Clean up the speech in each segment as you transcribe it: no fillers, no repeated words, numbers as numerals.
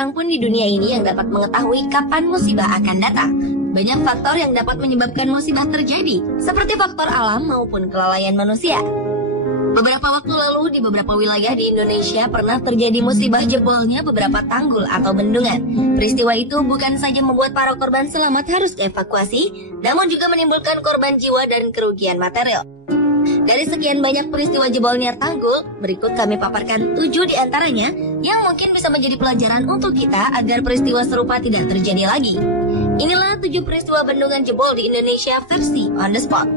seorang pun di dunia ini yang dapat mengetahui kapan musibah akan datang. Banyak faktor yang dapat menyebabkan musibah terjadi, seperti faktor alam maupun kelalaian manusia. Beberapa waktu lalu di beberapa wilayah di Indonesia pernah terjadi musibah jebolnya beberapa tanggul atau bendungan. Peristiwa itu bukan saja membuat para korban selamat harus dievakuasi, namun juga menimbulkan korban jiwa dan kerugian material. Dari sekian banyak peristiwa jebolnya tanggul, berikut kami paparkan 7 di antaranya yang mungkin bisa menjadi pelajaran untuk kita agar peristiwa serupa tidak terjadi lagi. Inilah 7 peristiwa bendungan jebol di Indonesia versi On The Spot.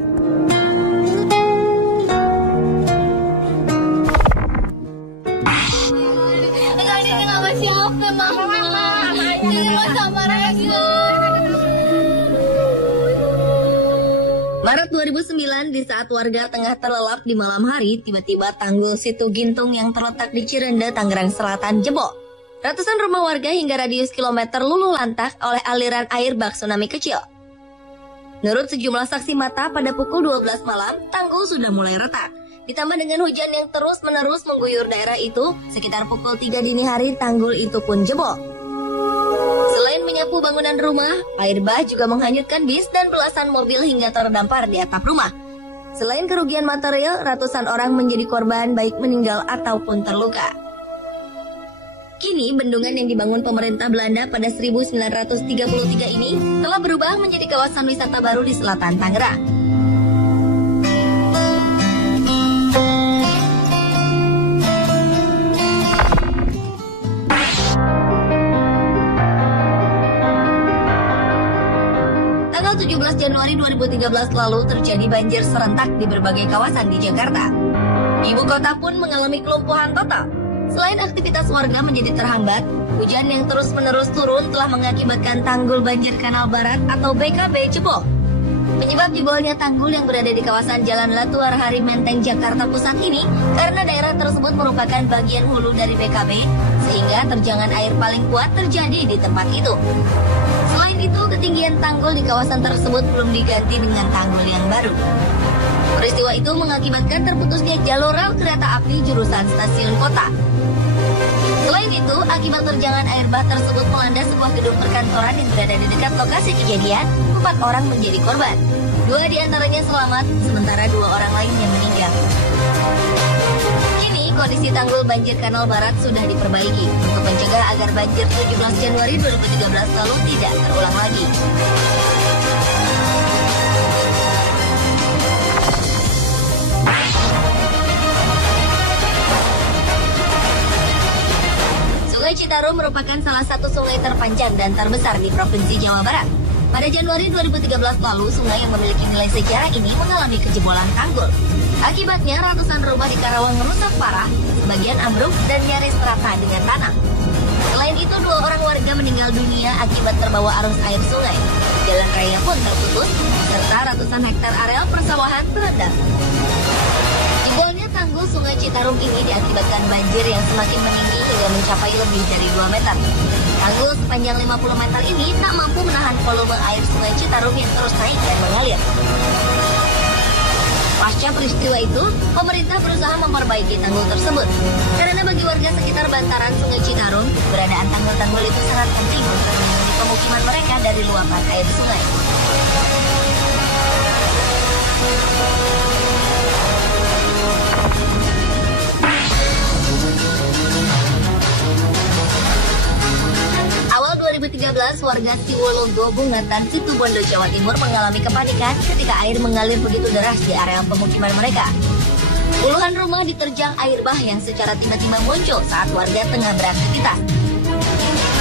Maret 2009, di saat warga tengah terlelap di malam hari, tiba-tiba tanggul Situ Gintung yang terletak di Cirende, Tangerang Selatan jebol. Ratusan rumah warga hingga radius kilometer luluh lantak oleh aliran air bak tsunami kecil. Menurut sejumlah saksi mata, pada pukul 12 malam, tanggul sudah mulai retak. Ditambah dengan hujan yang terus-menerus mengguyur daerah itu, sekitar pukul 3 dini hari tanggul itu pun jebol. Selain menyapu bangunan rumah, air bah juga menghanyutkan bis dan belasan mobil hingga terdampar di atap rumah. Selain kerugian material, ratusan orang menjadi korban baik meninggal ataupun terluka. Kini, bendungan yang dibangun pemerintah Belanda pada 1933 ini telah berubah menjadi kawasan wisata baru di selatan Tangerang. Tanggal 17 Januari 2013 lalu terjadi banjir serentak di berbagai kawasan di Jakarta. Ibu kota pun mengalami kelumpuhan total. Selain aktivitas warga menjadi terhambat, hujan yang terus-menerus turun telah mengakibatkan tanggul banjir Kanal Barat atau BKB jebol. Penyebab jebolnya tanggul yang berada di kawasan Jalan Latuar Hari Menteng, Jakarta Pusat ini karena daerah tersebut merupakan bagian hulu dari BKB, sehingga terjangan air paling kuat terjadi di tempat itu. Selain itu, ketinggian tanggul di kawasan tersebut belum diganti dengan tanggul yang baru. Peristiwa itu mengakibatkan terputusnya jalur rel kereta api jurusan stasiun kota. Selain itu, akibat terjangan air bah tersebut melanda sebuah gedung perkantoran yang berada di dekat lokasi kejadian, 4 orang menjadi korban. 2 di antaranya selamat, sementara 2 orang lainnya meninggal. Kini, kondisi tanggul banjir Kanal Barat sudah diperbaiki untuk mencegah agar banjir 17 Januari 2013 lalu tidak terulang lagi. Sungai Citarum merupakan salah satu sungai terpanjang dan terbesar di Provinsi Jawa Barat. Pada Januari 2013 lalu, sungai yang memiliki nilai sejarah ini mengalami kejebolan tanggul. Akibatnya, ratusan rumah di Karawang rusak parah, sebagian ambruk dan nyaris rata dengan tanah. Selain itu, 2 orang warga meninggal dunia akibat terbawa arus air sungai. Jalan raya pun terputus, serta ratusan hektar areal persawahan terendam. Jebolnya tanggul Sungai Citarum ini diakibatkan banjir yang semakin meninggi hingga mencapai lebih dari 2 meter. Tanggul sepanjang 50 meter ini tak mampu menahan volume air Sungai Citarum yang terus naik dan mengalir. Pasca peristiwa itu, pemerintah berusaha memperbaiki tanggul tersebut. Karena bagi warga sekitar bantaran Sungai Citarum, keberadaan tanggul-tanggul itu sangat penting untuk melindungi pemukiman mereka dari luapan air sungai. Awal 2013, warga Siwologo, Bungatan, Situbondo, Jawa Timur mengalami kepanikan ketika air mengalir begitu deras di area pemukiman mereka. Puluhan rumah diterjang air bah yang secara tiba-tiba muncul saat warga tengah beraktivitas.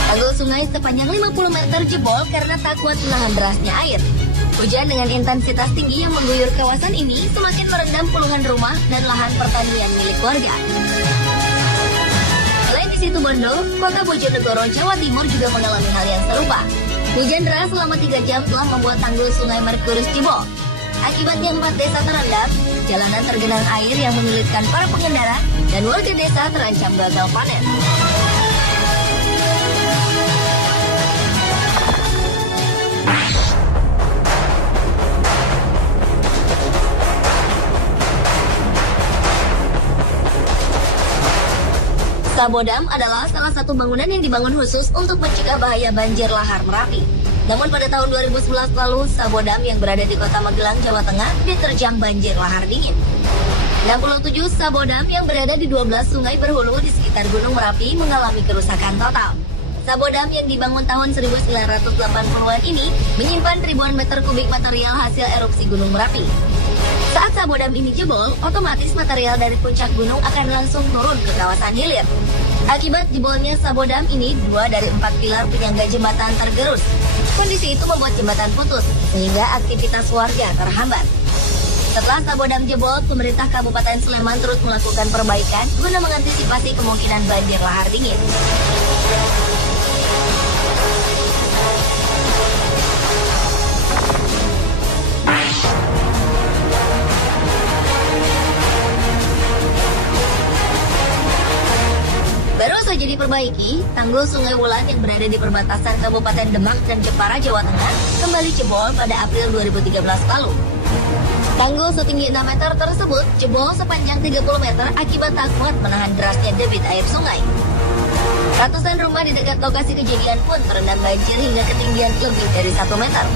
Tanggul sungai sepanjang 50 meter jebol karena tak kuat menahan derasnya air. Hujan dengan intensitas tinggi yang mengguyur kawasan ini semakin merendam puluhan rumah dan lahan pertanian milik warga. Selain di Situbondo, kota Bojonegoro, Jawa Timur juga mengalami hal yang serupa. Hujan deras selama 3 jam telah membuat tanggul Sungai Merkurus jebol. Akibatnya 4 desa terendam, jalanan tergenang air yang menyulitkan para pengendara, dan warga desa terancam gagal panen. Sabodam adalah salah satu bangunan yang dibangun khusus untuk mencegah bahaya banjir lahar Merapi. Namun pada tahun 2011 lalu, Sabodam yang berada di Kota Magelang, Jawa Tengah diterjang banjir lahar dingin. 67 Sabodam yang berada di 12 sungai berhulu di sekitar Gunung Merapi mengalami kerusakan total. Sabodam yang dibangun tahun 1980-an ini menyimpan ribuan meter kubik material hasil erupsi Gunung Merapi. Saat Sabodam ini jebol, otomatis material dari puncak gunung akan langsung turun ke kawasan hilir. Akibat jebolnya Sabodam ini, 2 dari 4 pilar penyangga jembatan tergerus. Kondisi itu membuat jembatan putus, sehingga aktivitas warga terhambat. Setelah Sabodam jebol, pemerintah Kabupaten Sleman terus melakukan perbaikan guna mengantisipasi kemungkinan banjir lahar dingin. Baru saja diperbaiki, tanggul Sungai Wulan yang berada di perbatasan Kabupaten Demak dan Jepara, Jawa Tengah, kembali jebol pada April 2013 lalu. Tanggul setinggi 6 meter tersebut jebol sepanjang 30 meter akibat tak kuat menahan derasnya debit air sungai. Ratusan rumah di dekat lokasi kejadian pun terendam banjir hingga ketinggian lebih dari 1 meter.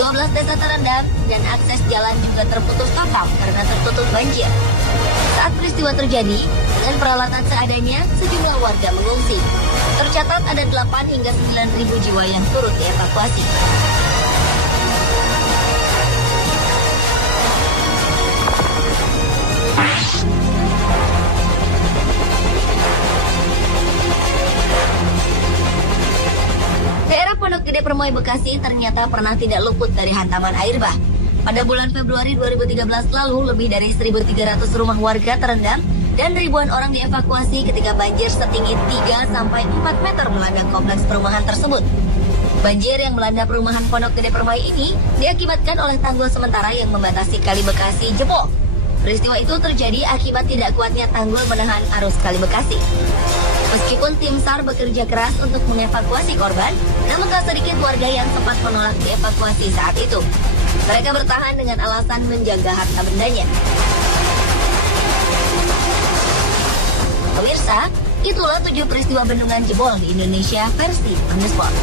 12 desa terendam dan akses jalan juga terputus total karena tertutup banjir. Saat peristiwa terjadi, dengan peralatan seadanya, sejumlah warga mengungsi. Tercatat ada 8 hingga 9.000 jiwa yang turut dievakuasi. Daerah Pondok Gede Permai, Bekasi ternyata pernah tidak luput dari hantaman air bah. Pada bulan Februari 2013 lalu, lebih dari 1.300 rumah warga terendam dan ribuan orang dievakuasi ketika banjir setinggi 3-4 meter melanda kompleks perumahan tersebut. Banjir yang melanda perumahan Pondok Gede Permai ini diakibatkan oleh tanggul sementara yang membatasi Kali Bekasi jebol. Peristiwa itu terjadi akibat tidak kuatnya tanggul menahan arus Kali Bekasi. Meskipun tim SAR bekerja keras untuk mengevakuasi korban, namun tak sedikit warga yang sempat menolak dievakuasi saat itu. Mereka bertahan dengan alasan menjaga harta bendanya. Pemirsa, itulah 7 peristiwa bendungan jebol di Indonesia versi On The Spot.